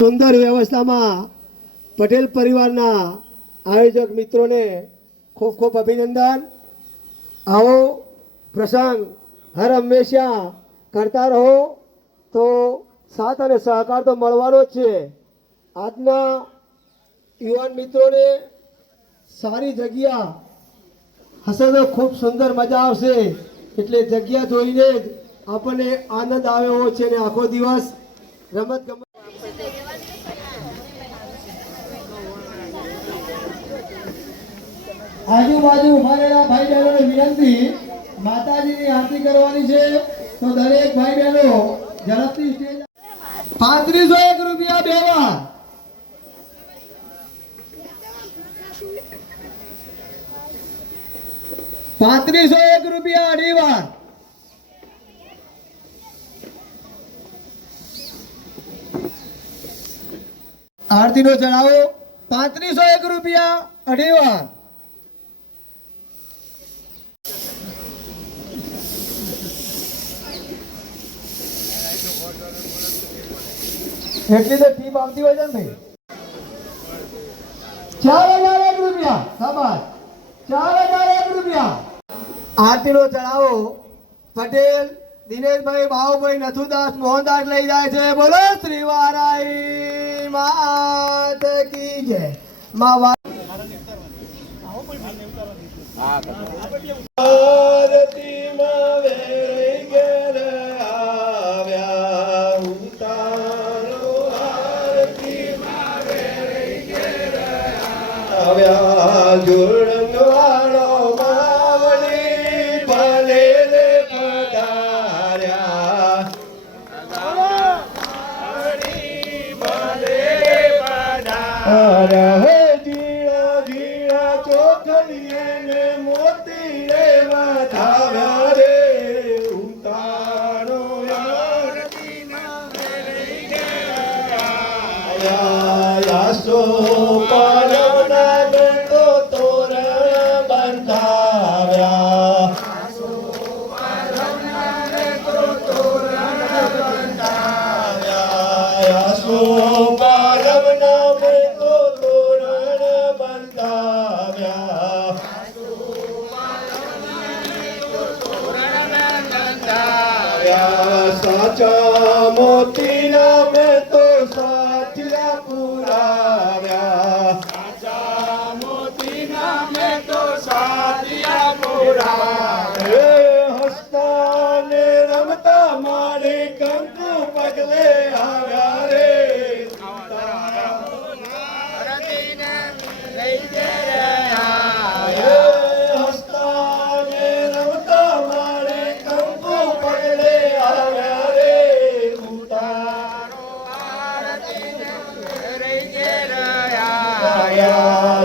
સુંદર વ્યવસ્થામાં પટેલ પરિવારના આયોજક મિત્રોને ખૂબ ખૂબ અભિનંદન। આવો પ્રસંગ હર હંમેશા કરતા રહો તો સાથ અને સહકાર તો મળવાનો જ છે। આજના યુવાન મિત્રોને સારી જગ્યા હશે તો ખૂબ સુંદર મજા આવશે, એટલે જગ્યા જોઈને જ આપણને આનંદ આવ્યો છે ને આખો દિવસ રમત ગમત આજુબાજુ ઉભા રહેલા ભાઈ બહેનોને વિનંતી, માતાજીની આરતી કરવાની છે તો દરેક ભાઈ બહેનો ઝડપથી સ્ટેજ 3501 રૂપિયા બે વાર, 3501 રૂપિયા અઢી વાર, 8નો ચડાવો 3501 રૂપિયા અઢી વાર। એટલી તો ટીમ આવતી હોય છે ને ભાઈ। 4001 રૂપિયા, શાબાશ, 4001 રૂપિયા। આરતીનો ચડાવો પટેલ દિનેશભાઈ, બાબુભાઈ, નથુદાસ, મોહનદાસ લઈ જાય છે। બોલો શ્રી વારાઈ માત કી જય। આરતીમાં વેરાઈ ઘેર આવ્યા ઉતારો, આરતીમાં વેરાઈ ઘેર આવ્યા જોડંગવાળો માવડી ભલે રે પધાર્યા, માવડી ભલે રે પધાર્યા। સાચા મોતીના મેં તો સાચા પુરાવ્યા, સાચા મોતીના મેં તો સાચા પુરાવ્યા। હસતા ને રમતા મારે કંકુ પગલે આવ્યા રે,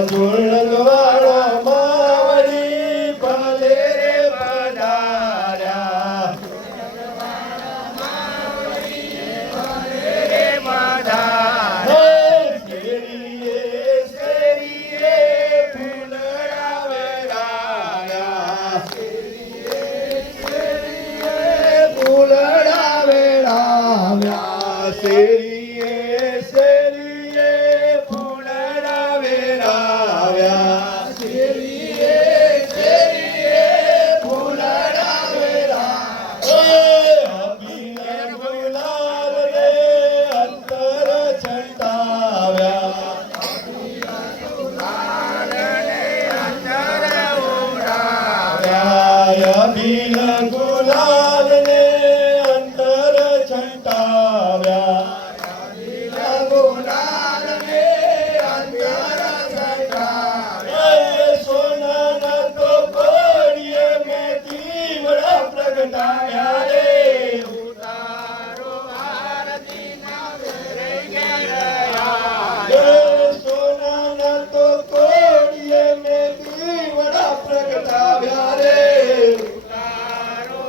જોડંગવાળા માવડી ભલે રે પધાર્યા, શેરીએ શેરીએ ફૂલડા વેરાયા, ફૂલડા વેરાવ્યા, શેરીએ શેરીએ ફૂલડા વેરાવ્યા, શેરીએ શેરીએ ફૂલડા વેરાવ્યા। અભિનય ગુલાલ રે અંતર છટાવ્યા, અભિનય ગુલાલ ને અંતર છટાવ્યા, સોનાના તો કોડીએ મેં દીવડા પ્રગટાયા રે, ઉતારો આરતીના વેરાઈ ઘેર આવ્યા, સોનાના તો કોડીએ મેં દીવડા પ્રગટાવ્યા રે, ઉતારો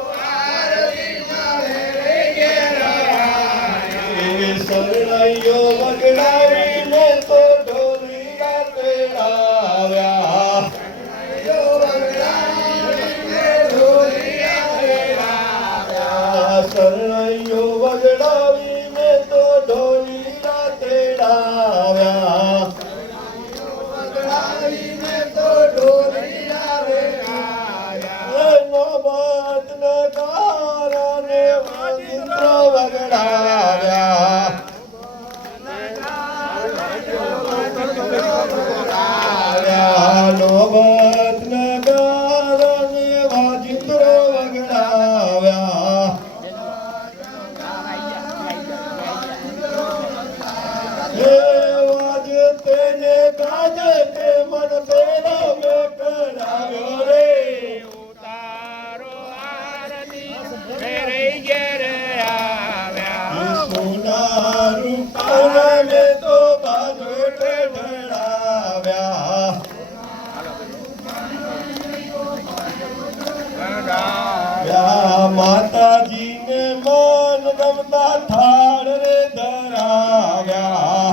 માતાજીને મન ગમતા થાળ રે ધરાવ્યા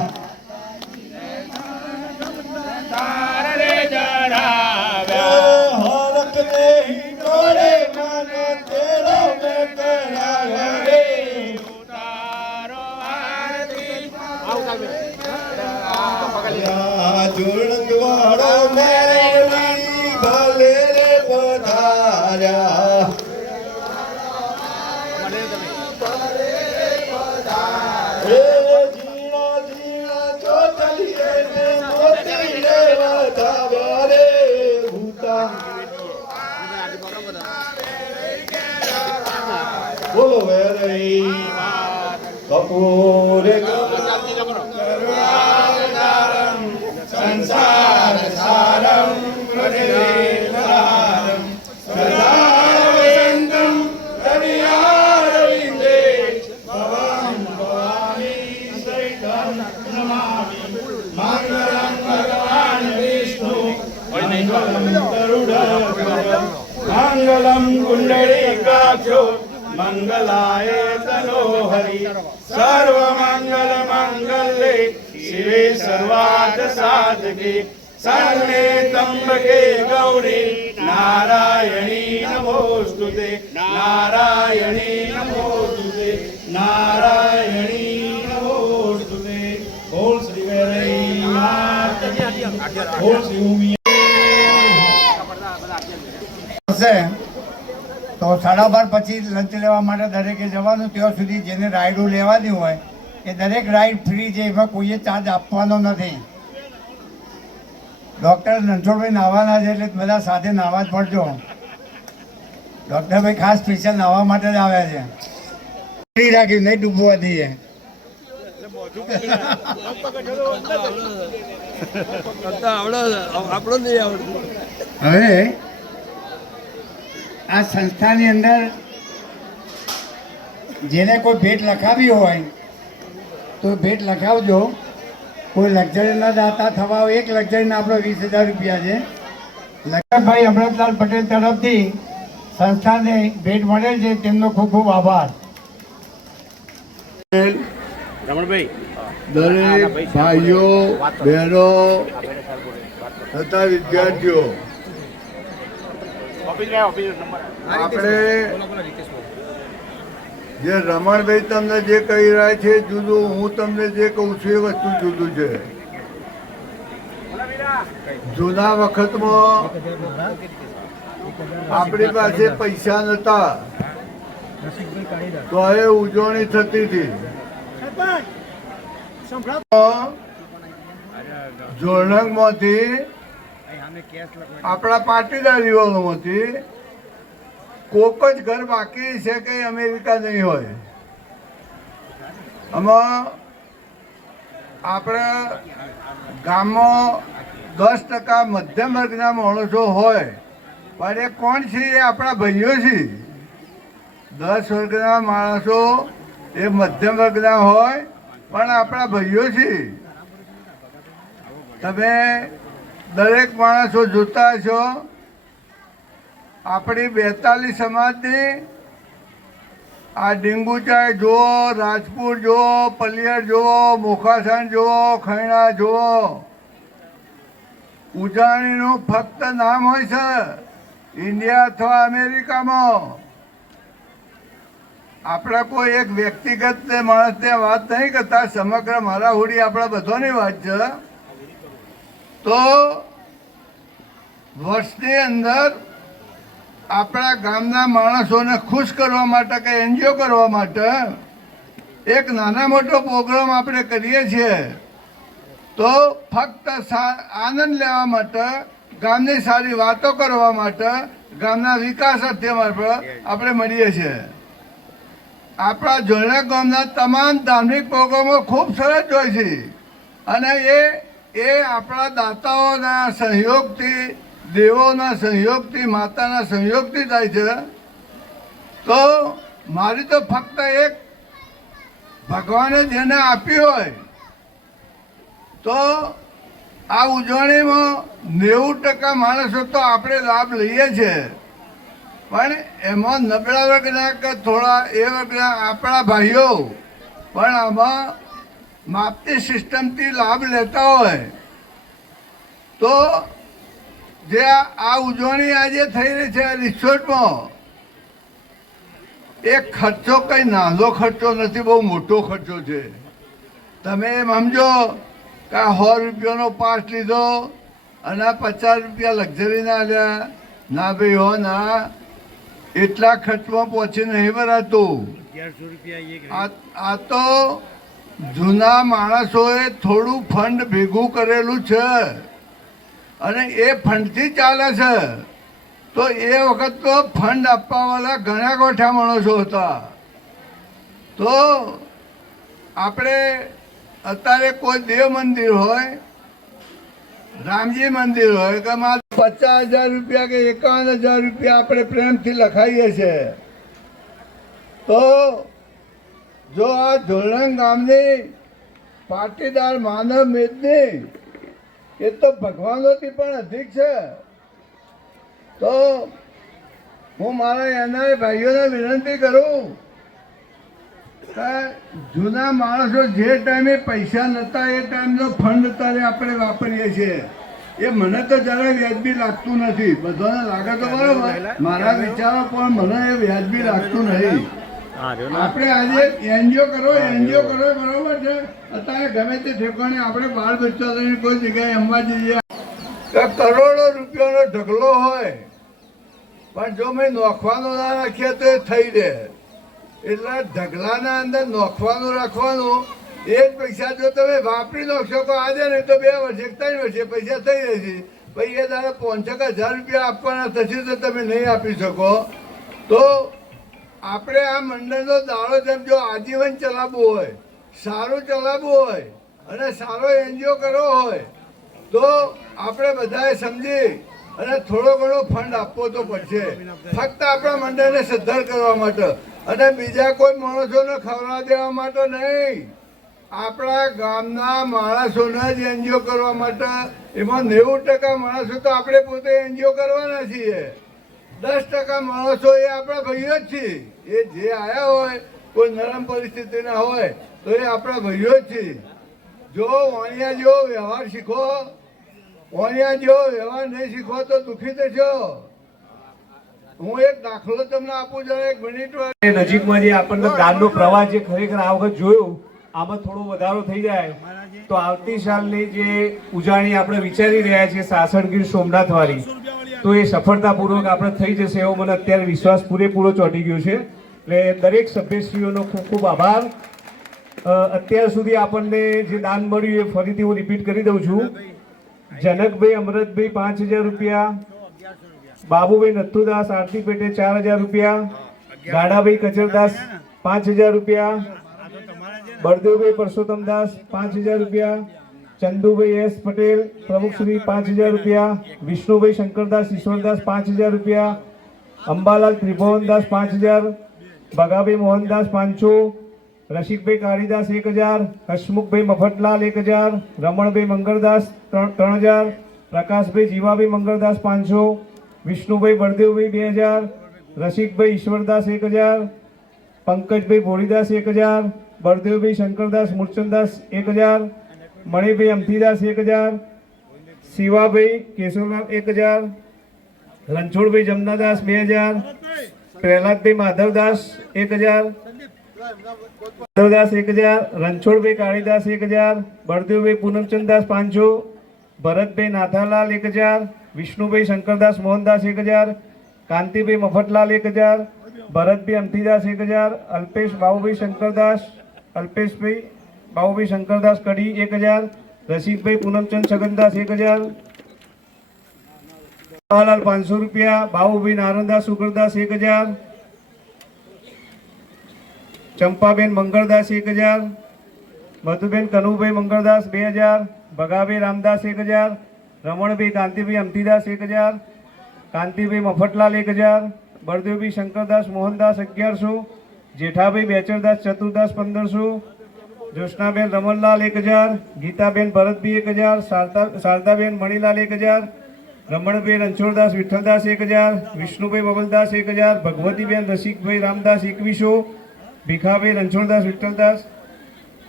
હરખ ને હિંડોળે મને તેરો મેં કરાવ્યા રે જોડંગ વાળો મેળી ભલે રે પધાર્યા ઝીણા ઝીણા ચોટલીએ ને મોતી રે વધાવ્યા રે ભૂતા બોલો વેરઈ કપૂરે સંસાર સારમ હૃદયધારમ સદા વસંતમ રવિયારવિંદે ભવં ભવાની સહિતં નમામિ મંગલં ભગવાન વિષ્ણુ મંગલં ગરુડધ્વજ મંગલં કુંડલીકાક્ષો મંગલાય તનો હરિ સર્વમંગલ મંગલે શિવે સર્વાર્થ સાધકે શરણે ત્રંબકે ગૌરી નારાયણી નમોસ્તુતે નારાયણી નમોસ્તુતે નારાયણી નમોસ્તુતે બોલ શ્રી વેરઈ માત બોલ શ્રી ઉમિયા તો 12:30 પછી લંચ લેવા માટે દરેકે જવાનું. ત્યાં સુધી જેને રાઈડો લેવાની હોય એ દરેક રાઈડ ફ્રી છે, એમાં કોઈએ ચાર્જ આપવાનો નથી. ડૉક્ટર રણછોડભાઈ નાહવાના છે એટલે બધા સાથે નાહવા જ પડજો. ડૉક્ટરભાઈ ખાસ સ્પેશિયલ નાહવા માટે જ આવ્યા છે. ફ્રી રાખ્યું, નહીં ડૂબવા દઈએ. હવે આ સંસ્થાની અંદર જેને કોઈ ભેટ લખાવી હોય તો ભેટ લખાવજો. કોઈ લક્ઝરીના દાતા થવા હોય, એક લક્ઝરીના આપણો 20,000 રૂપિયા છે. લખનભાઈ અમૃતલાલ પટેલ તરફથી સંસ્થાને ભેટ મળેલ છે, તેમનો ખૂબ ખૂબ આભાર. રમણભાઈ દરેક ભાઈઓ બહેનો તથા વિદ્યાર્થીઓ આપણે જે રમણભાઈ તમને જે કહી રહ્યા છે જુદું, હું તમને જે કહું છું એ વસ્તુ જુદું છે. જૂના વખતમાં આપણી પાસે પૈસા નતા તો એ ઉજવણી થતી હતી. જોરણંગમાંથી આપણા પાટીદારીઓમાંથી કોક જ ઘર બાકી છે કે અમેરિકા નહીં હોય. આમાં આપણા ગામમાં 10% મધ્યમ વર્ગના માણસો હોય, પણ એ કોણ છે? એ આપણા ભાઈઓ છે. 10 વર્ગના માણસો એ મધ્યમ વર્ગના હોય પણ આપણા ભાઈઓ છે. તમે દરેક માણસો જોતા છો, આપણી 42 સમાજની આ ડીંગુચાઈ જુઓ, રાજપૂત જુઓ, પલિયર જુઓ, મોખાસણ જુઓ, ખૈણા જુઓ, ઉજાણીનું ફક્ત નામ હોય છે ઇન્ડિયા અથવા અમેરિકામાં. આપણા કોઈ એક વ્યક્તિગત માણસને વાત નહીં કરતા, સમગ્ર મારા હોડી આપણા બધાની વાત છે. તો વર્ષની અંદર આપણા ગામના માણસોને ખુશ કરવા માટે કે એન્જોય કરવા માટે એક નાના મોટો પ્રોગ્રામ આપણે કરીએ છીએ. તો ફક્ત આનંદ લેવા માટે, ગામની સારી વાતો કરવા માટે, ગામના વિકાસ અર્થે આપણે મળીએ છીએ. આપણા જોરણંગ ગામના તમામ ધાર્મિક પ્રોગ્રામો ખૂબ સરસ હોય છે અને એ આપણા દાતાઓના સહયોગથી, દેવોના સહયોગથી, માતાના સહયોગથી થાય છે. તો મારી તો ફક્ત એક ભગવાને જેને આપ્યું હોય તો આ ઉજવણીમાં 90% માણસો તો આપણે લાભ લઈએ છીએ, પણ એમાં નબળા વર્ગના કે થોડા એ વર્ગના આપણા ભાઈઓ પણ આમાં માપતી સિસ્ટમથી લાભ લેતા હોય તો જે આ ઉજવણી આજે થઈ રહી છે રિસોર્ટમાં એ ખર્ચો કંઈ નાનો ખર્ચો નથી, બહુ મોટો ખર્ચો છે. તમે એમ સમજો કે 100 રૂપિયાનો પાસ લીધો અને 50 રૂપિયા લક્ઝરીના આલ્યા. ના ભાઈ હો ના, એટલા ખર્ચમાં પહોંચી નહીં ભરાતું. આ તો જૂના માણસોએ થોડું ફંડ ભેગું કરેલું છે અને એ ફંડથી ચાલે છે. તો એ વખત તો ફંડ આપવાવાળા ઘણા ગોઠા માણસો હતા. તો આપણે અત્યારે કોઈ દેવ મંદિર હોય, રામજી મંદિર હોય કે 50,000 રૂપિયા કે 51,000 રૂપિયા આપણે પ્રેમથી લખાઈએ છીએ. તો જો આ ધોળણ ગામની પાટીદાર માનવ મેદની એ તો ભગવાનોથી પણ અધિક છે. તો હું મારા એના ભાઈઓને વિનંતી કરું કે જૂના માણસો જે ટાઈમે પૈસા નહોતા એ ટાઈમનો ફંડ અત્યારે આપણે વાપરીએ છીએ. એ મને તો જરાય વ્યાજબી લાગતું નથી. બધાને લાગે તો બરોબર, મારા વિચારો પણ મને એ વ્યાજબી લાગતું નહીં. આપણે આજે એનજીઓ કરો બરોબર છે. અત્યારે ગમે તે ઠેકાણે આપણે બાળ બચ્ચા લઈને કોઈ જગ્યાએ અંબાજી જઈએ કરોડો રૂપિયાનો ઢગલો હોય પણ જો મેં નોખવાનો ના રાખીએ તો એ થઈ રહે. એટલે ઢગલાના અંદર નોખવાનું રાખવાનું. એ જ પૈસા જો તમે વાપરી નાખશો તો આજે નહીં તો 2 વર્ષે 3 વર્ષે પૈસા થઈ રહેશે. પછી એ તારે 5,000 રૂપિયા આપવાના થશે તો તમે નહીં આપી શકો. તો આપણે આ મંડળનો દાડો જેમ જો આજીવન ચલાવવું હોય, સારું ચલાવવું હોય અને સારો એનજીઓ કરવો હોય તો આપણે બધાએ સમજી અને થોડો ઘણો ફંડ આપવો તો પડશે. ફક્ત આપણા મંડળને સદ્ધર કરવા માટે અને બીજા કોઈ માણસોને ખવડાવવા દેવા માટે નહીં. આપણા ગામના માણસોને જ એનજીઓ કરવા માટે. એમાં 90% માણસો તો આપણે પોતે એનજીઓ કરવાના છીએ. 10% માણસો એ આપણા ભાઈઓ જ છીએ. એ જે આવ્યા હોય કોઈ નરમ પરિસ્થિતિના હોય તો એ આપણા ભાઈઓ જ છીએ. જો વાણિયા જેવો વ્યવહાર શીખો, વાણિયા જેવો વ્યવહાર નહીં શીખો તો દુઃખી થશો. હું એક દાખલો તમને આપું, જરા 1 મિનિટ. નજીકમાં જે આપણને દાનનો પ્રવાહ જે ખરેખર આ વખત જોયું, આમાં થોડો વધારો થઈ જાય તો આવતી સાલની જે ઉજાણી આપણે વિચારી રહ્યા છીએ સાસણગીર સોમનાથ વાળી, તો એ સફળતાપૂર્વક આપણે થઈ જશે એવો મને અત્યારે વિશ્વાસ પૂરેપૂરો ચોંટી ગયો છે. એટલે દરેક સભ્યશ્રીઓનો ખૂબ ખૂબ આભાર. અત્યાર સુધી આપણને જે દાન મળ્યું એ ફરીથી હું રિપીટ કરી દઉં છું. જનકભાઈ અમરતભાઈ 5,000 રૂપિયા, બાબુભાઈ નથુદાસ આરતી પેટે 4,000 રૂપિયા, ગાડાભાઈ કચરદાસ 5,000 રૂપિયા, બળદેવભાઈ પરસોત્તમદાસ 5,000 રૂપિયા, ચંદુભાઈ એસ પટેલ પ્રમુખશ્રી 5,000 રૂપિયા, વિષ્ણુભાઈ શંકરદાસ ઈશ્વરદાસ 5,000 રૂપિયા, અંબાલાલ ત્રિભુવનદાસ 5,000, ભગાભાઈ મોહનદાસ 500, રસિકભાઈ કાળીદાસ 1,000, હસમુખભાઈ મફતલાલ 1,000, રમણભાઈ મંગળદાસ 3,000, પ્રકાશભાઈ જીવાભાઈ મંગળદાસ 500, વિષ્ણુભાઈ બળદેવભાઈ 2,000, રસિકભાઈ ઈશ્વરદાસ 1,000, પંકજભાઈ ભોળીદાસ 1,000, બળદેવભાઈ શંકરદાસ મૂળચંદાસ 1,000, મણિભાઈ અમથીદાસ 1,000, શિવાભાઈ કેશવલાલ 1,000, રણછોડભાઈ જમનાદાસ 2,000, પ્રહલાદભાઈ માધવદાસ 1,000, માધવદાસ 1,000, રણછોડભાઈ કાળીદાસ 1,000, બળદેવભાઈ પૂનમચંદાસ 500, ભરતભાઈ નાથાલાલ 1,000, વિષ્ણુભાઈ શંકરદાસ મોહનદાસ 1,000, કાંતિભાઈ મફતલાલ 1,000, ભરતભાઈ અમથીદાસ 1,000, અલ્પેશભાઈ બાબુભાઈ શંકરદાસ કડી 1,000, રસિકભાઈ પૂનમચંદ છગનદાસ 1,000, જવાહરલાલ 500 રૂપિયા, બાબુભાઈ નારણદાસ સુગરદાસ 1,000, ચંપાબેન મંગળદાસ 1,000, મધુબેન કનુભાઈ મંગળદાસ 2,000, ભગાભાઈ રામદાસ 1,000, રમણભાઈ કાંતિભાઈ અમથીદાસ 1,000, કાંતિભાઈ મફતલાલ 1,000, બળદેવભાઈ શંકરદાસ મોહનદાસ 1,100, જેઠાભાઈ બેચરદાસ ચતુરદાસ 1,500, જ્યોત્સનાબેન રમણલાલ 1,000, ગીતાબેન ભરતભાઈ 1,000, શારદાબેન મણિલાલ 1,000, રમણભાઈ રણછોડદાસ વિઠ્ઠલદાસ 1000, વિષ્ણુભાઈ બબલદાસ 1000, ભગવતીબેન રસિકભાઈ રામદાસ 2100, ભીખાભાઈ રણછોડદાસ વિઠ્ઠલદાસ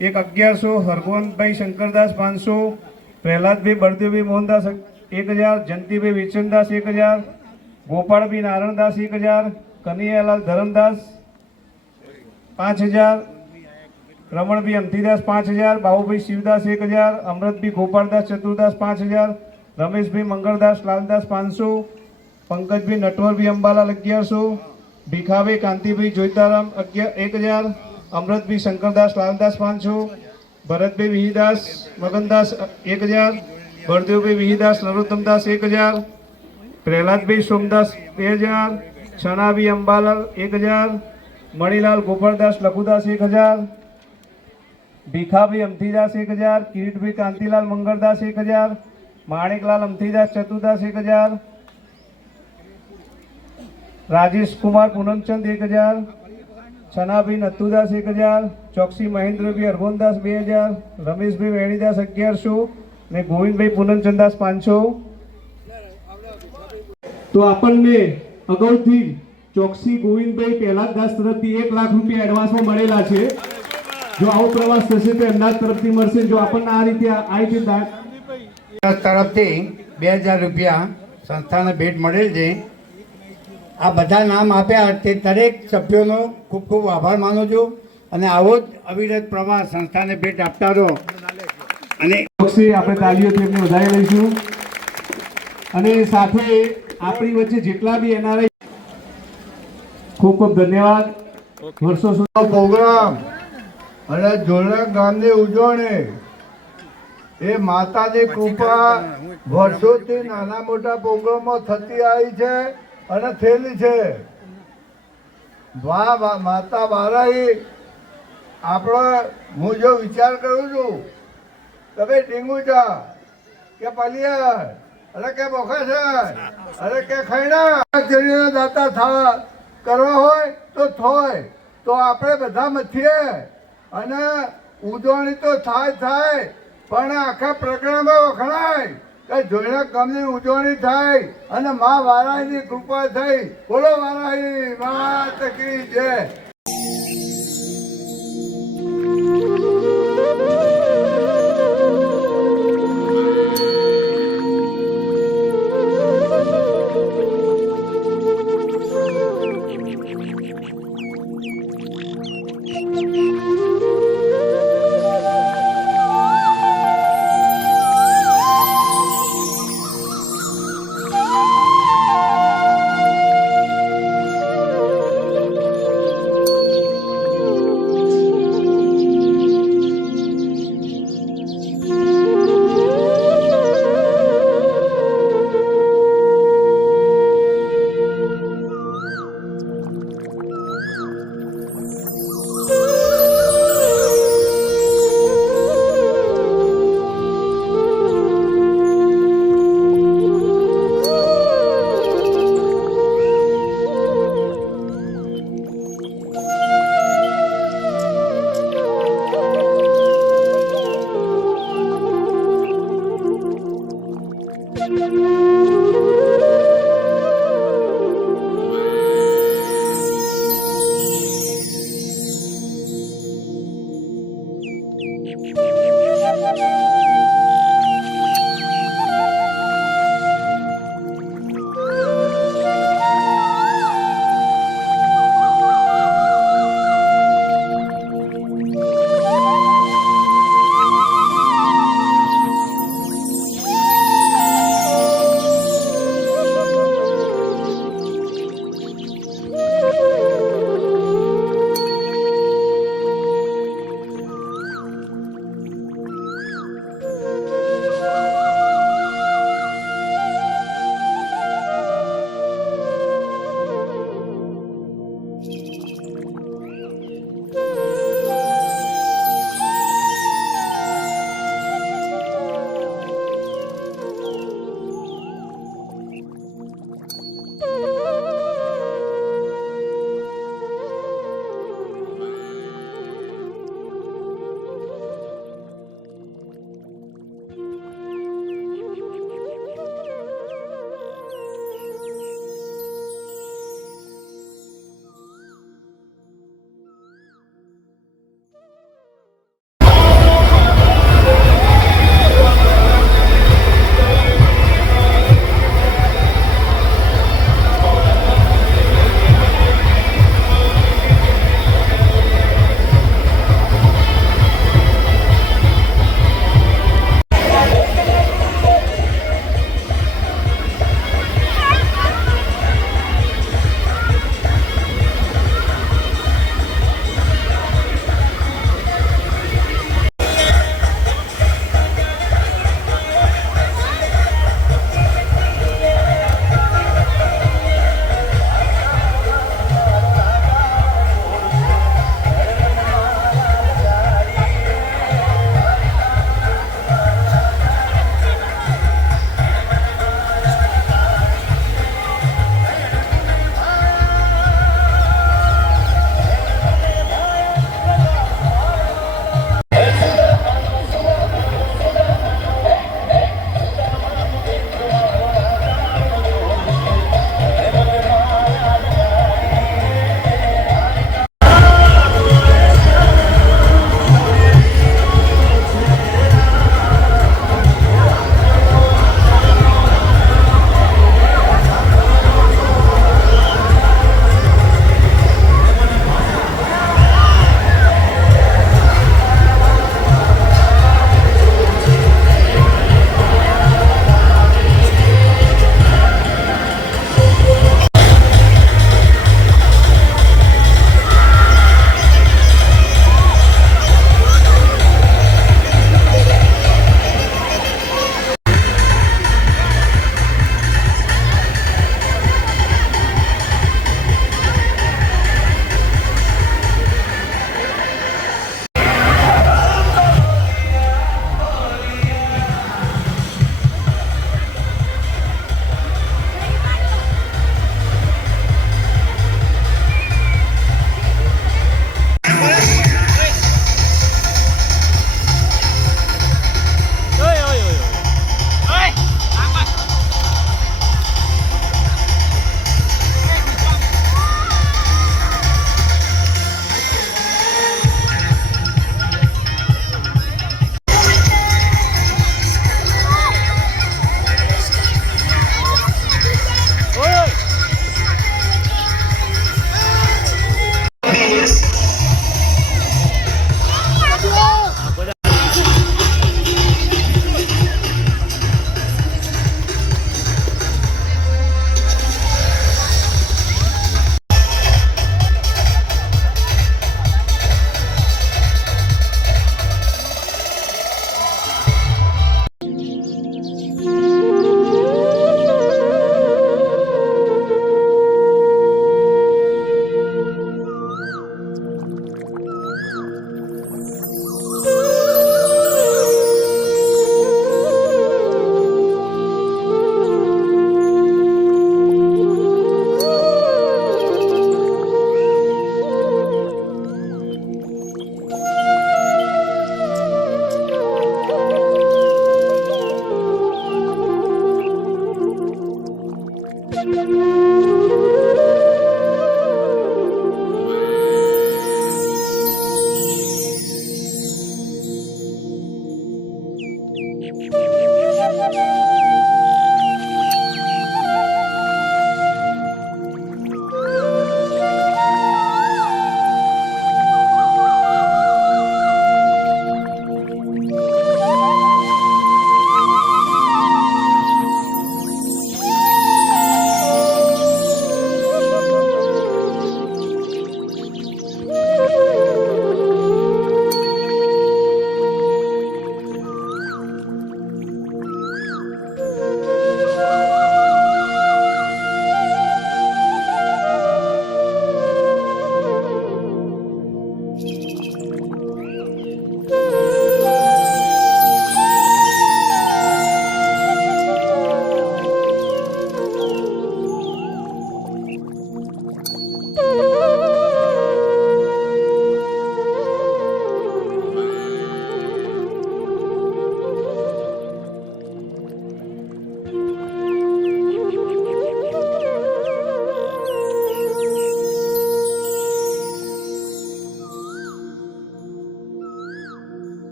1100, હરગોવનભાઈ શંકરદાસ 500, પ્રહલાદભાઈ બળદેવભાઈ મોહનદાસ 1000, જયંતિભાઈ વિચનદાસ 1000, ગોપાળભાઈ નારણદાસ 1000, કનૈયાલાલ ધરમદાસ 5000, રમણભાઈ અમથીદાસ 5000, બાબુભાઈ શિવદાસ 1000, અમૃતભાઈ ગોપાળદાસ ચતુરદાસ 5000, રમેશભાઈ મંગળદાસ લાલદાસ 500, પંકજભાઈ નટવરભાઈ અંબાલાલ 1100, ભીખાભાઈ કાંતિભાઈ જોઈતારામ 1000, અમૃતભાઈ શંકરદાસ લાલદાસ 500, ભરતભાઈ વિહીદાસ મગનદાસ 1000, બળદેવભાઈ વિહીદાસ નરોત્તમદાસ 1000, પ્રહલાદભાઈ સોમદાસ 2000, છનાભાઈ અંબાલાલ 1000, મણિલાલ ગોપાળદાસ લઘુદાસ 1000, ભીખાભાઈ અમથીદાસ 1000, કિરીટભાઈ કાંતિલાલ મંગળદાસ 1000, માણેકલાલ અમથીદાસ ચતુરદાસ 1000, રાજેશ કુમાર પૂનમચંદ 1000, છનાભાઈ નથુદાસ 1000, ચોકસી મહેન્દ્રભાઈ અરગોનદાસ 2000, રમેશભાઈ વેણીદાસ 1100 ને ગોવિંદભાઈ પૂનમચંદાસ 500. તો આપણને અગાઉથી ચોકસી ગોવિંદભાઈ પહેલાદાસ તરફથી 1 લાખ રૂપિયા એડવાન્સમાં મળેલા છે. જો આવો પ્રવાસ થશે તો એમના તરફથી મળશે. જો આપણને આ રીતે તરફથી 2000 રૂપિયા સંસ્થાને ભેટ મળેલ છે. આ બધા નામ આપ્યા તે દરેક સભ્યોનો ખૂબ ખૂબ આભાર માનું છું અને આવો જ અવિરત પ્રવાસ સંસ્થાને ભેટ આપતા રહો. અને આપણે તાલીઓથી એમને વધારી લઈશું. અને સાથે આપણી વચ્ચે જેટલા બી એનઆરઆઈ ખૂબ ખૂબ ધન્યવાદ. વર્ષો સુધી પ્રોગ્રામ અને જોરનાક ગામની ઉજવણી એ માતાની કૃપા વર્ષોથી નાના મોટા પ્રોગ્રામો થતી આવી છે અને થયેલી છે. માતા બારાઈ આપણે હું જો વિચાર કરું છું કે ભાઈ ડીંગુચા કે પલિયર અરે કે બોખાસર અરે કે ખૈણા દાતા થવા કરવા હોય તો થાય તો આપણે બધા મથીએ અને ઉજવણી તો થાય પણ આખા પ્રકરણમાં વખણાય કે જોઈનાક ગામની ઉજવણી થાય અને મા વારાહીની કૃપા થઈ. બોલો વારાહી માત કી જય.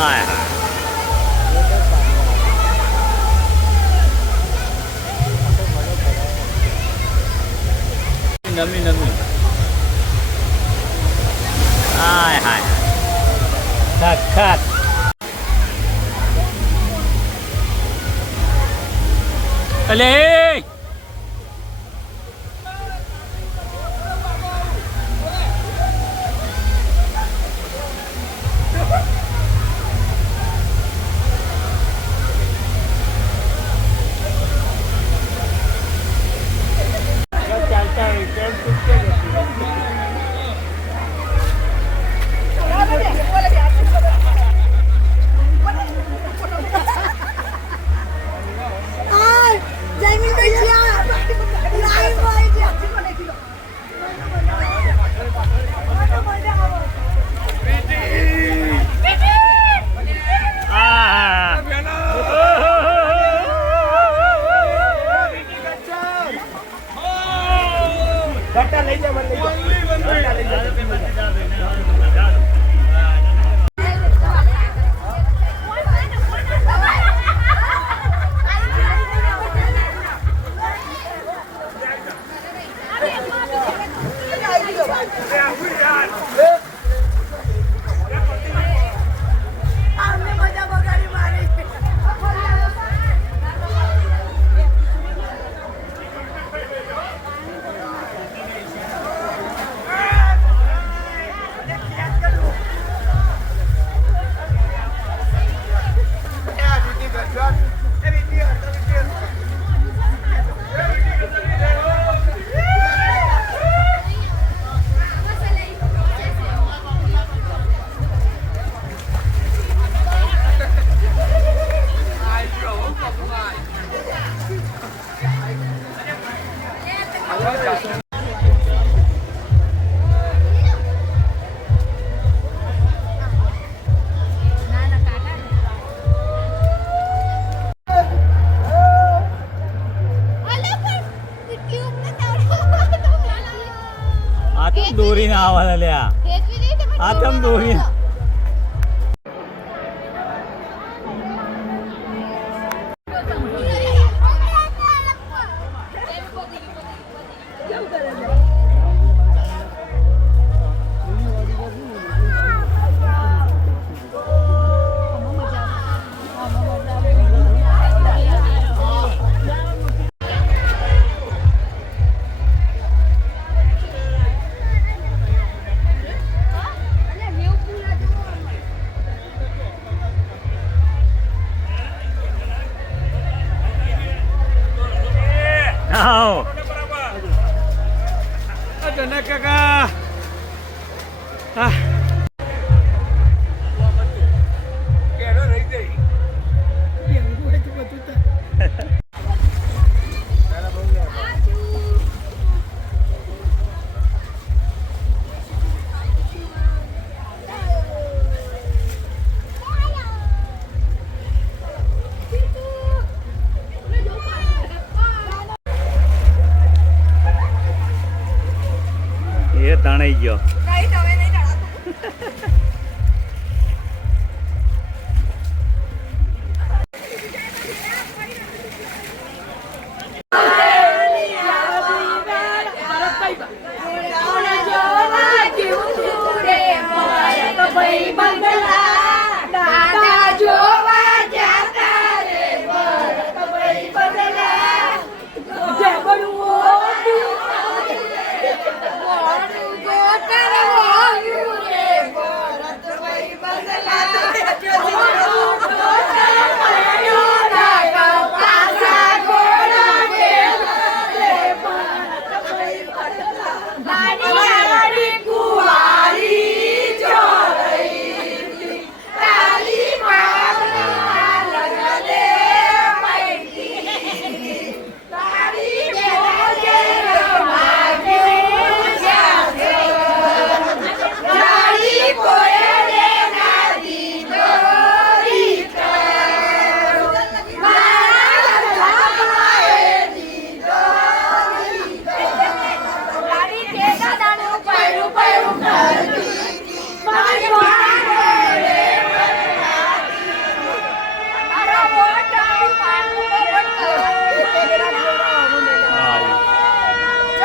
હાય હાય નમી નમી હાય હાય ખાટ ખાટ અલે આતમ દોરીને આવવા લ્યા આતમ દોરીને આવો જનક કાકા એ તણાઈ ગયો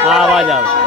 હા અવાજ આવે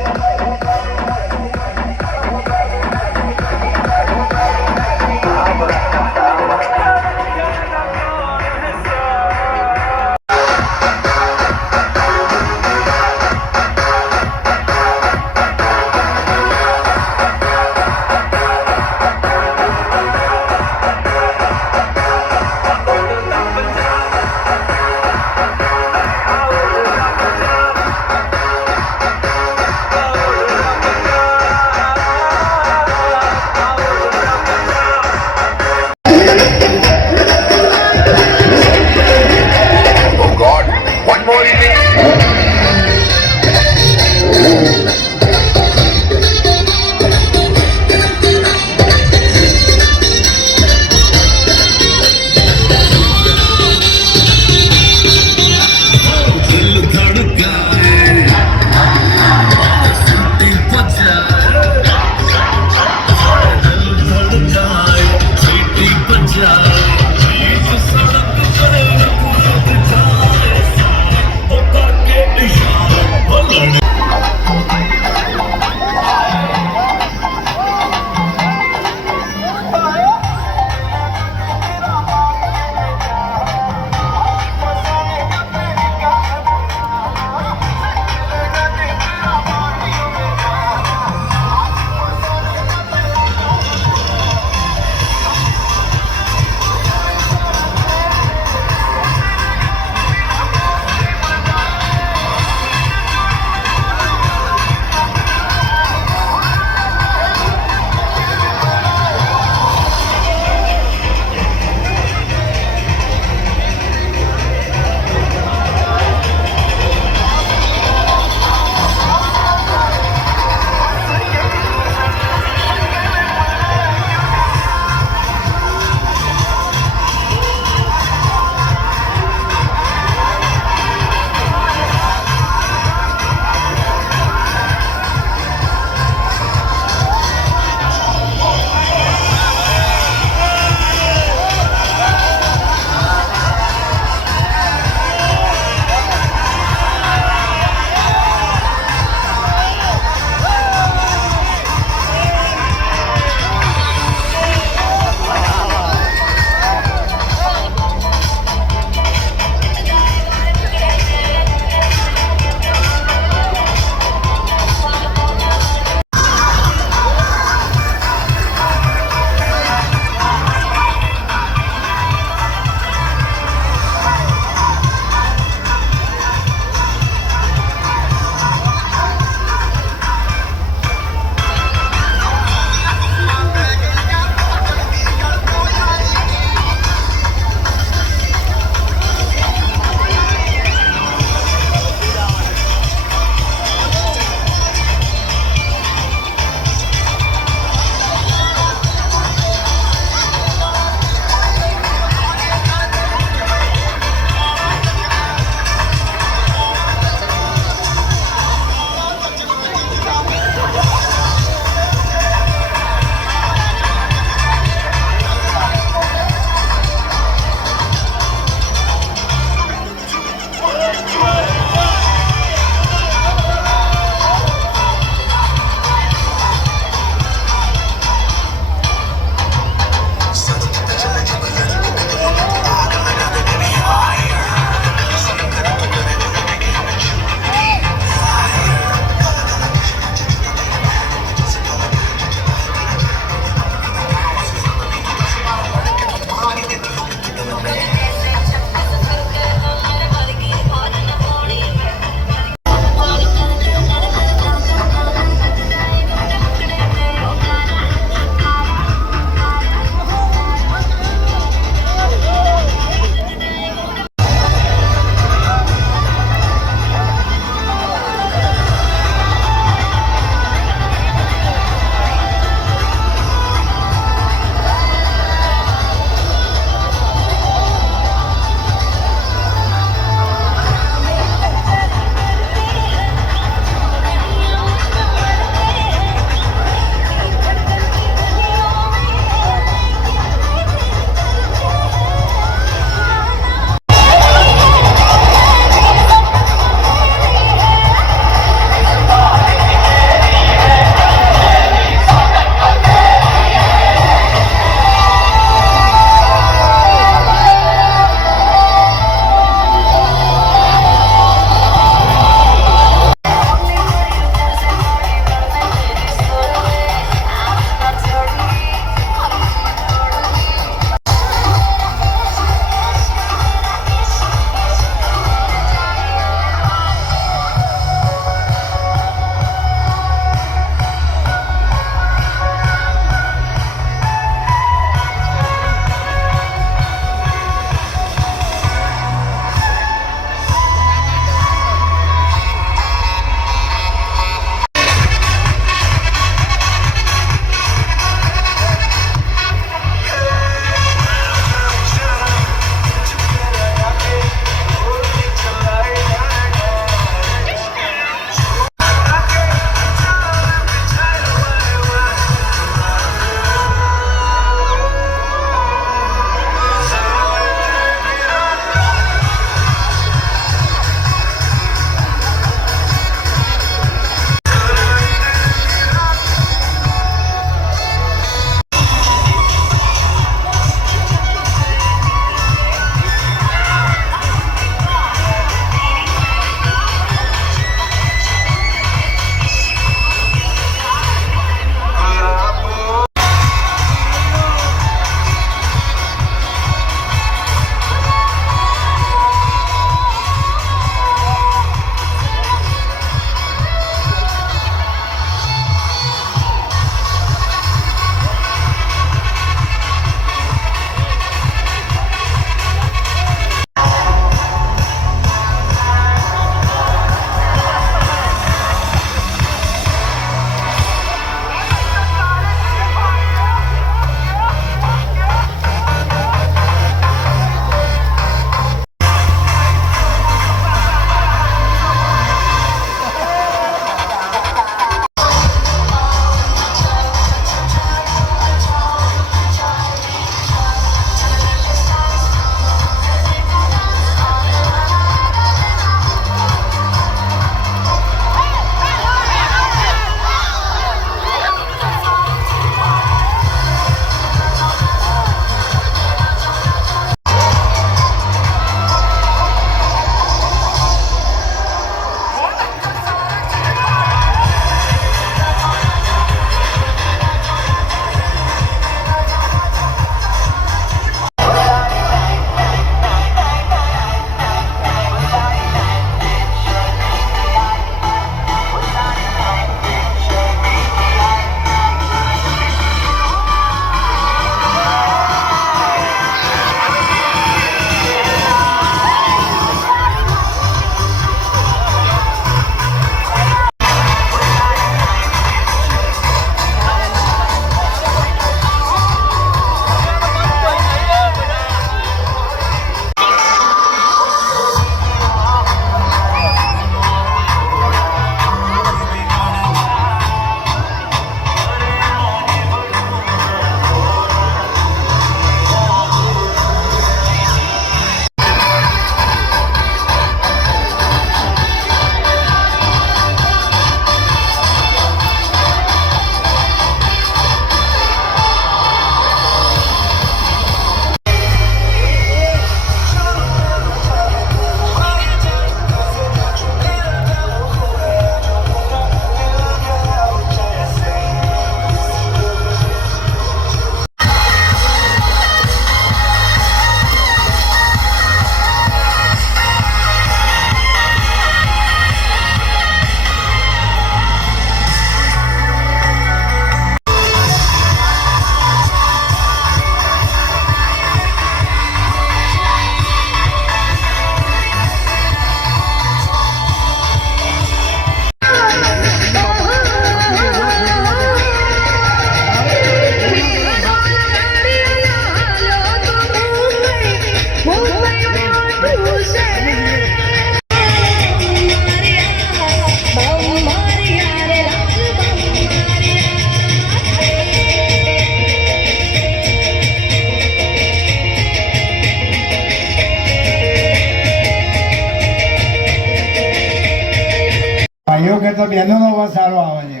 ભાઈઓ કરતા બહેનોનો અવાજ સારો આવે છે.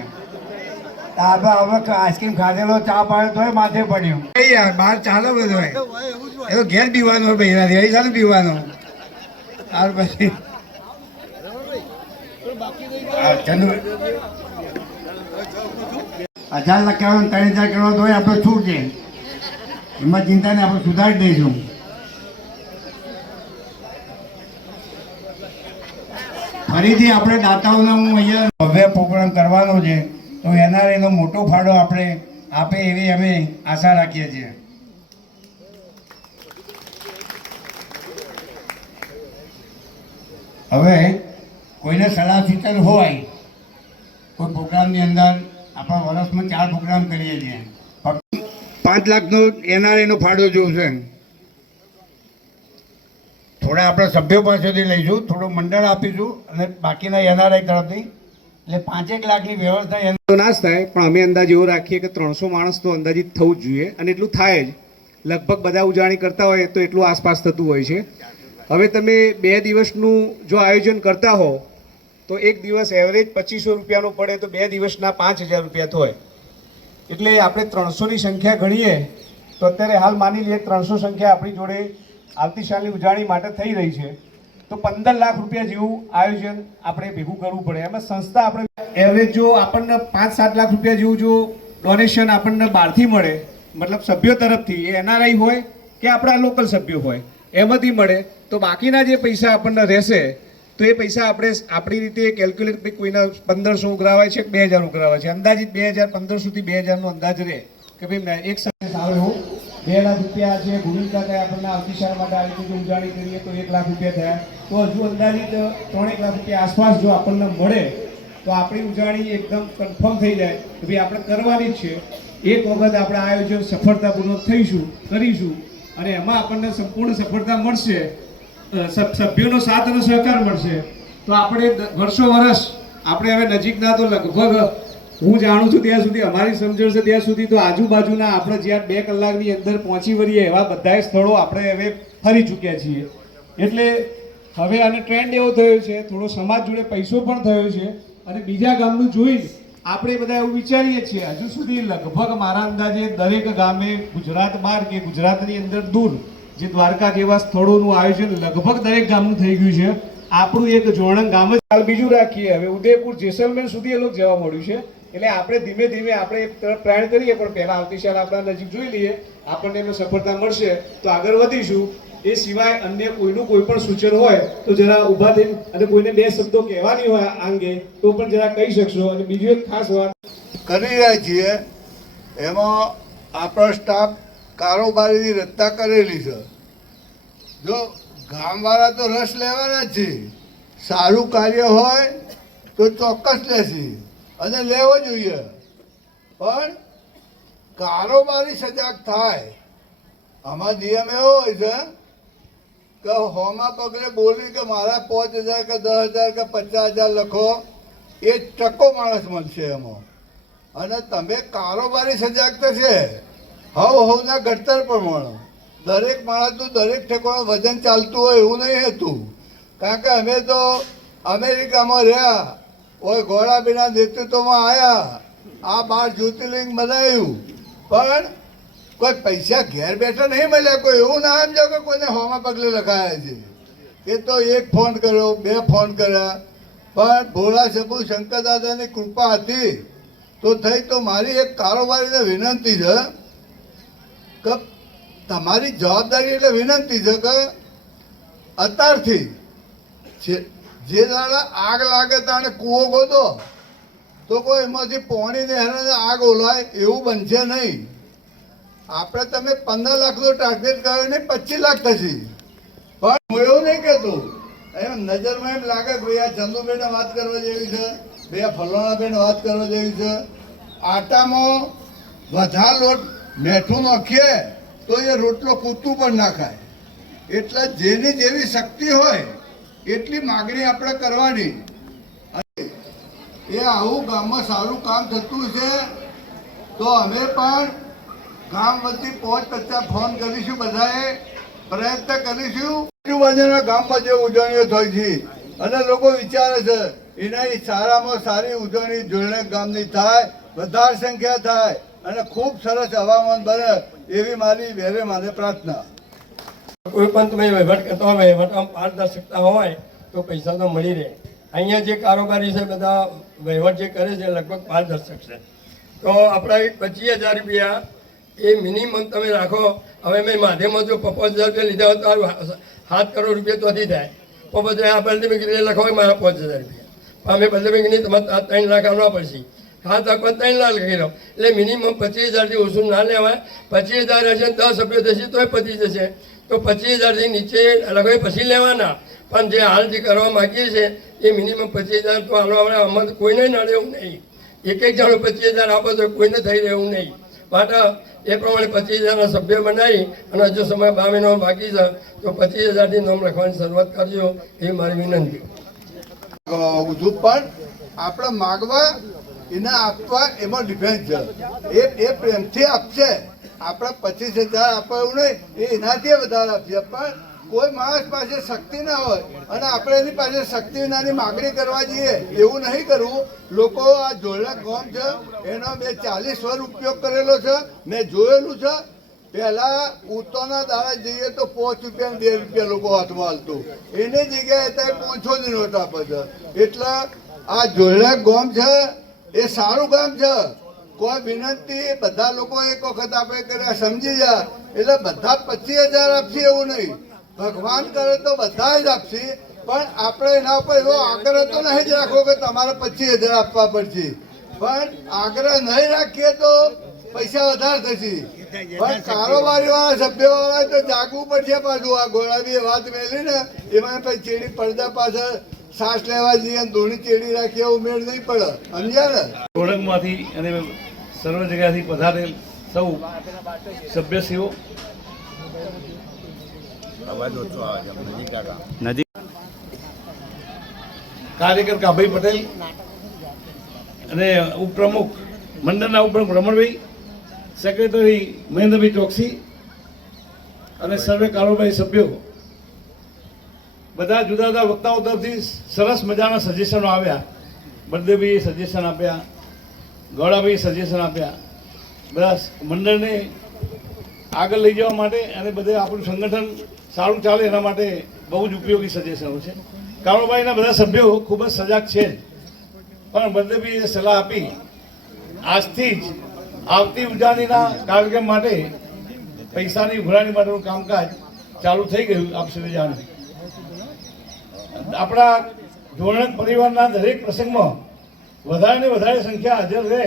આપણે હવે આઈસ્ક્રીમ ખાધેલો ચા પાડ્યો તોય માથે પડ્યું. એ યાર બહાર ચાલો બધો એ તો ઘેર પીવાનો બહેરાથી એ ચાલુ પીવાનો. ત્યાર પછી ચંદુ 1000 લખાવો 3000 કરો તોય આપણે છૂટ છે. એમાં ચિંતા નહીં, આપણે સુધારી દઈશું. ફરીથી આપણે દાતાઓને હું અહીંયા ભવ્ય પ્રોગ્રામ કરવાનો છે, તો એનઆરઆઈનો મોટો ફાળો આપણે આપે એવી અમે આશા રાખીએ છીએ. હવે કોઈને સલાહ સૂચન હોય કોઈ પ્રોગ્રામની અંદર, આપણા વર્ષમાં 4 પ્રોગ્રામ કરીએ છીએ, ફક્ત 5 લાખનો એનઆરઆઈનો ફાળો જોશે. થોડા આપણા સભ્યો પાસેથી લઈશું, થોડું મંડળ આપીશું અને બાકીના એનઆરઆઈ તરફથી, એટલે 5-1 લાખની વ્યવસ્થા તો ના જ થાય, પણ અમે અંદાજ એવો રાખીએ કે 300 માણસ તો અંદાજિત થવું જ જોઈએ, અને એટલું થાય જ. લગભગ બધા ઉજાણી કરતા હોય તો એટલું આસપાસ થતું હોય છે. હવે તમે 2 દિવસનું જો આયોજન કરતા હો તો એક દિવસ એવરેજ 2500 રૂપિયાનો પડે, તો 2 દિવસના 5000 રૂપિયા થાય. એટલે આપણે 300ની સંખ્યા ગણીએ તો અત્યારે હાલ માની લઈએ 300 સંખ્યા આપણી જોડે આવતી સાલની ઉજાણી માટે થઈ રહી છે, તો 15 લાખ રૂપિયા જેવું આયોજન આપણે ભેગું કરવું પડે. એમાં સંસ્થા આપણે એવરેજ જો આપણને 5-7 લાખ રૂપિયા જેવું જો ડોનેશન આપણને બહારથી મળે, મતલબ સભ્યો તરફથી, એ એનઆરઆઈ હોય કે આપણા લોકલ સભ્યો હોય, એમાંથી મળે, તો બાકીના જે પૈસા આપણને રહેશે તો એ પૈસા આપણે આપણી રીતે કેલ્ક્યુલેટ, કોઈના 1500 ઉઘરાવાય છે, 2000 ઉઘરાવાય છે, અંદાજિત 1500થી 2000નો અંદાજ રહે કે ભાઈ એક સાથે સારો એવો 2 લાખ રૂપિયા છે. ભૂમિકા થાય આપણને આવતી સાલ માટે આ રીતે જો ઉજાણી કરીએ તો 1 લાખ રૂપિયા થયા, તો હજુ અંદાજિત 3-1 લાખ રૂપિયા આસપાસ જો આપણને મળે તો આપણી ઉજાણી એકદમ કન્ફર્મ થઈ જાય કે ભાઈ આપણે કરવાની જ છે. એક વખત આપણે આયોજન સફળતાપૂર્વક કરીશું અને એમાં આપણને સંપૂર્ણ સફળતા મળશે, સભ્યોનો સાથ અને સહકાર મળશે, તો આપણે વર્ષો વર્ષ આપણે હવે નજીકના તો લગભગ હું જાણું છું ત્યાં સુધી, અમારી સમજણ છે ત્યાં સુધી, તો આજુબાજુના આપણે જ્યાં 2 કલાકની અંદર પહોંચી વળીએ એવા બધાય સ્થળો આપણે હવે ફરી ચૂક્યા છીએ. એટલે હવે આનો ટ્રેન્ડ એવો થયો છે, થોડો સમાજ જોડે પૈસો પણ થયો છે, અને બીજા ગામનું જોઈ આપણે બધા એવું વિચારીએ છીએ. હજુ સુધી લગભગ મારા અંદાજે દરેક ગામે ગુજરાત બહાર કે ગુજરાતની અંદર દૂર જે દ્વારકા જેવા સ્થળોનું આયોજન લગભગ દરેક ગામનું થઈ ગયું છે. આપણું એક જોણંગ ગામ જ હાલ બીજું રાખીએ, હવે ઉદયપુર જેસલમેર સુધી એ લોકો જવા મળ્યું છે. એટલે આપણે ધીમે ધીમે આપણે પ્રયાણ કરીએ, પણ પહેલાં આવતી સાલ આપણા નજીક જોઈ લઈએ, આપણને એમાં સફળતા મળશે તો આગળ વધીશું. એ સિવાય અન્ય કોઈનું કોઈ પણ સૂચન હોય તો જરા ઊભા થઈ અને કોઈને 2 શબ્દો કહેવાની હોય આ અંગે તો પણ જરા કહી શકશો. અને બીજું એક ખાસ વાત કરી રહ્યા છીએ, એમાં આપણો સ્ટાફ કારોબારીની રચના કરેલી છે. જો ગામવાળા તો રસ લેવાના જ છે, સારું કાર્ય હોય તો ચોક્કસ લેશે અને લેવો જોઈએ, પણ કારોબારી સજાગ થાય. આમાં નિયમ એવો હોય છે કે હોમાં પગલે બોલી કે મારા 5000 કે 10000 કે 50000 લખો, એ ટકો માણસ મળશે એમાં. અને તમે કારોબારી સજાગ થશે, હવના ઘડતર પ્રમાણે દરેક માણસનું દરેક ઠેકાણું વજન ચાલતું હોય એવું નહીં હતું. કારણ કે અમે તો અમેરિકામાં રહ્યા હોય, ઘોડાબીના નેતૃત્વમાં આવ્યા, આ 12 જ્યોતિર્લિંગ બનાવ્યું, પણ કોઈ પૈસા ઘેર બેઠા નહીં મળ્યા. કોઈ એવું ના સમજો કે કોઈને હોમાં પગલે લખાયા છે. એ તો 1 ફોન કર્યો, 2 ફોન કર્યા, પણ ભોળા સબુ શંકર દાદાની કૃપા હતી તો થઈ. તો મારી એક કારોબારીને વિનંતી છે કે તમારી જવાબદારી એટલે વિનંતી છે કે અત્યારથી જે દાડા આગ લાગે તાણે કૂવો ગોતો, તો કોઈ એમાંથી પોણીને હેરાને આગ ઓલાય એવું બનશે નહીં. આપણે તમે 15 લાખનો ટાર્ગેટ કર્યો નહીં, 25 લાખ થશે. પણ હું એવું નહીં કહેતો, એમ નજરમાં એમ લાગે કે ભાઈ આ ચંદુબેને વાત કરવા જેવી છે, બે ફલાણાબેન વાત કરવા જેવી છે. આટામાં વધારે લોટ મેઠું નાખીએ તો એ રોટલો કૂદતું પણ ના ખાય. એટલે જેની જેવી શક્તિ હોય એટલી માગણી આપણે કરવાની. એ આવું ગામમાં સારું કામ થતું છે તો અમે પણ ગામ વતી 5-50 ફોન કરીશું, બધાએ પ્રયત્ન કરીશું. આજુબાજુના ગામમાં જે ઉજવણીઓ થઈ છે અને લોકો વિચારે છે એનાથી સારામાં સારી ઉજવણી જોડે ગામની થાય, વધારે સંખ્યા થાય અને ખૂબ સરસ હવામાન બને એવી મારી વેરે માને પ્રાર્થના. કોઈ પણ તમે વહીવટ કરતા હોય, વહીવટમાં પારદર્શકતા હોય તો પૈસા તો મળી રહે. અહીંયા જે કારોબારી છે બધા વહીવટ જે કરે છે લગભગ પારદર્શક છે. તો આપણા 25,000 રૂપિયા એ મિનિમમ તમે રાખો. હવે મેં માધ્યમમાં જો 50,000 રૂપિયા લીધા હોય તો 7 કરોડ રૂપિયા તોથી થાય. પણ બધા આ બલદેવી રીતે લખો મારા 5,000 રૂપિયા. અમે બલદેવી તમારે 3 લાખ આવવા પડશે. 7 લાખ 3 લાખ લખી લો એટલે મિનિમમ 25,000થી ઓછું ના લેવાય. 25,000 હશે 10 સભ્યો થશે તોય પતી જશે. તો 25,000થી નીચે લખાવી પછી લેવાના. પણ જે હાલ જે કરવા માગીએ છીએ એ મિનિમમ 25,000 તો હાલવા આમાં કોઈને નડે એવું નહીં. એક જણો 25,000 આપો તો કોઈને થઈ રહેવું નહીં. માટે એ પ્રમાણે 25,000ના સભ્ય બનાવી અને હજુ સમય 2 મહિનાનો બાકી છે તો 25,000થી નામ લખવાની શરૂઆત કરજો એવી મારી વિનંતી. ઉજુ પણ આપણે માગવા એને આપવા એમાં ડિફરન્સ છે. એ પ્રેમથી આપશે. આપણે 25,000 આપવા એવું નહીં, એ એનાથી વધારે આપશે. પણ કોઈ માણસ પાસે શક્તિ ના હોય અને આપણે એની પાસે શક્તિ વિનાની માગણી કરવા જઈએ એવું નહીં કરવું. લોકો આ જોડલા ગામ છે એનો મેં 40 વર્ષ ઉપયોગ કરેલો છે, મેં જોયેલું છે. પહેલા ઉત્તરના દાડા જઈએ તો 5 રૂપિયા 2 રૂપિયા લોકો હાથમાં હાલતું, એની જગ્યાએ અત્યારે 500 ની નોટ આપે છે. એટલે આ જોડલા ગામ છે એ સારું ગામ છે. કોઈ વિનંતી બધા લોકો એક વખત આપણે કર્યા સમજી જાય એટલે બધા 25,000 આપશે એવું નહીં. ભગવાન કરે તો બધા જ આપશે. પણ આપણે એના ઉપર એવો આગ્રહ તો નહીં જ રાખવો કે તમારે 25,000 આપવા પડશે. પણ આગ્રહ નહીં રાખીએ તો પૈસા વધારે થશે. પણ કારોબારી વાળા સભ્યો હોય તો જાગવું પડશે. પાછું આ ગોળાબી વાત મેલી ને એમાં પછી ચેડી પડદા પાછળ શ્વાસ લેવા જઈએ ધૂણી ચેડી રાખીએ ઉમેર નહીં પડે. સમજ્યા ને? ઓળંગમાંથી અને સર્વ જગ્યાથી પધારેલ સૌ સભ્યશ્રીઓ, નજીક કાર્યકર કાભાઈ પટેલ અને ઉપપ્રમુખ મંડળના ઉપપ્રમુખ રમણભાઈ, સેક્રેટરી મહેન્દ્રભાઈ ચોકસી અને સર્વે કારોબારી સભ્યો, બધા જુદા જુદા વક્તાઓ તરફથી સરસ મજાના સજેશનો આવ્યા. બળદેવભાઈએ સજેશન આપ્યા, ગોળાભાઈએ સજેશન આપ્યા. બધા મંડળને આગળ લઈ જવા માટે અને બધે આપણું સંગઠન સારું ચાલે એના માટે બહુ જ ઉપયોગી સજેશનો છે. કારોબારીના બધા સભ્યો ખૂબ જ સજાગ છે. પણ બળદેવભાઈએ સલાહ આપી આજથી જ આવતી ઉજાણીના કાર્યક્રમ માટે પૈસાની ઉઘરાણી માટેનું કામકાજ ચાલુ થઈ ગયું. આપ સૌએ જાણ્યું. આપણા ધોરણક પરિવારના દરેક પ્રસંગમાં વધારે ને વધારે સંખ્યા હાજર રહે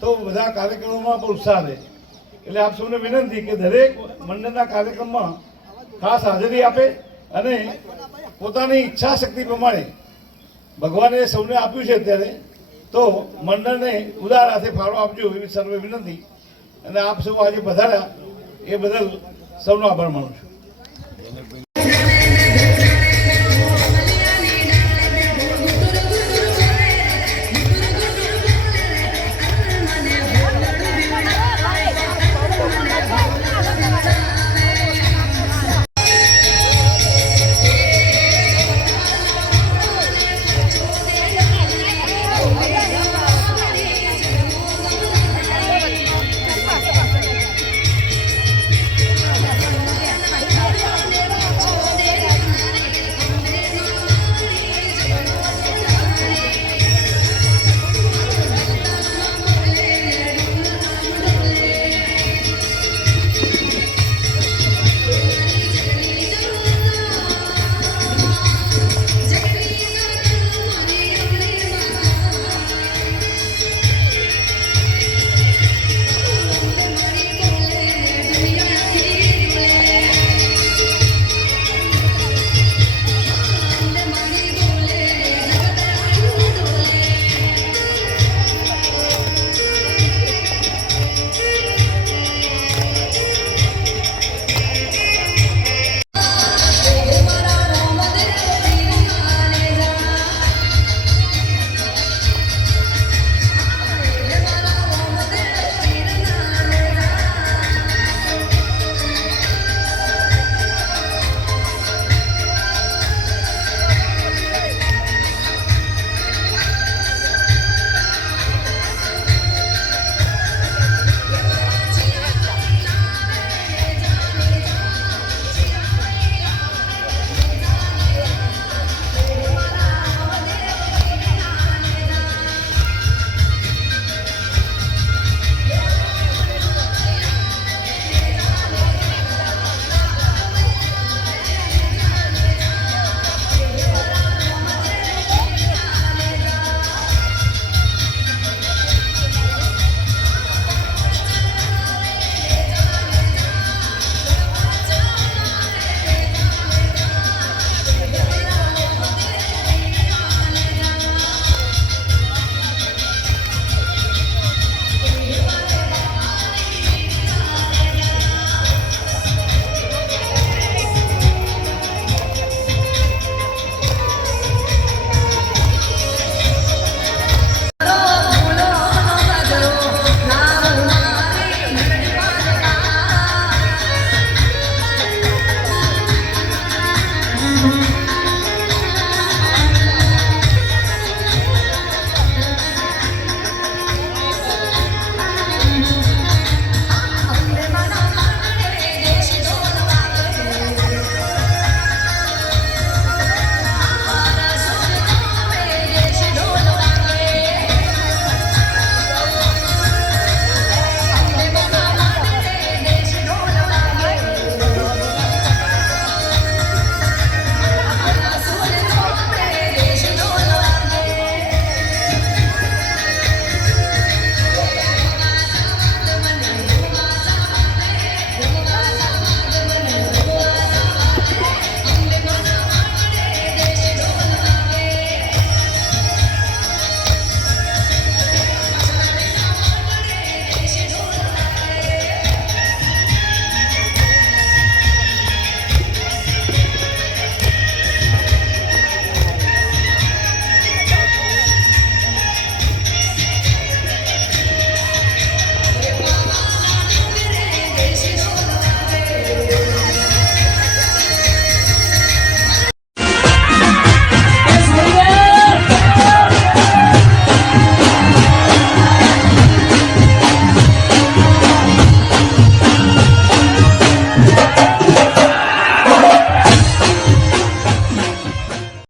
તો બધા કાર્યક્રમોમાં પણ ઉત્સાહ રહે. એટલે આપ સૌને વિનંતી કે દરેક મંડળના કાર્યક્રમમાં ખાસ હાજરી આપે અને પોતાની ઈચ્છા શક્તિ પ્રમાણે ભગવાને સૌને આપ્યું છે અત્યારે તો મંડળને ઉદાર હાથે ફાળો આપજો એવી સર્વે વિનંતી. અને આપ સૌ આજે પધાર્યા એ બદલ સૌનો આભાર માનું છું.